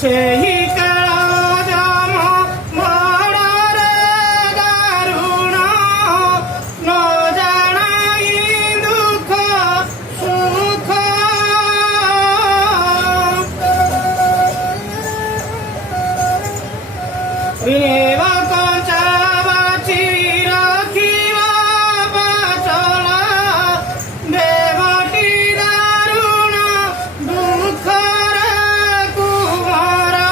ସେହି କାଳ ଜମ ବଡ଼ରେ ଦାରୁଣ ନ ଜାଣାଇ ଦୁଃଖ ସୁଖ ବିନେବା କଞ୍ଚା ବାଛି ରଖିବା ପାଚଲା ଦେବଟି ଦାରୁଣ ଦୁଃଖରେ କୁମାର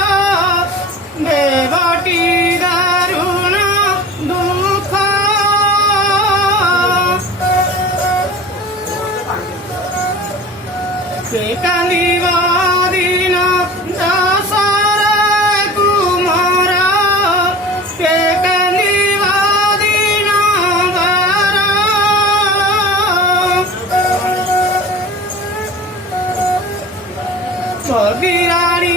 ଦେବଟି ଦାରୁଣ ଦୁଃଖ ସେ କାନ୍ଦିବ ଦିନ ଦଶରେ କୁମାର ସେ କାନ୍ଦିବ ଦିନ ବାର ବଗିରାଣୀ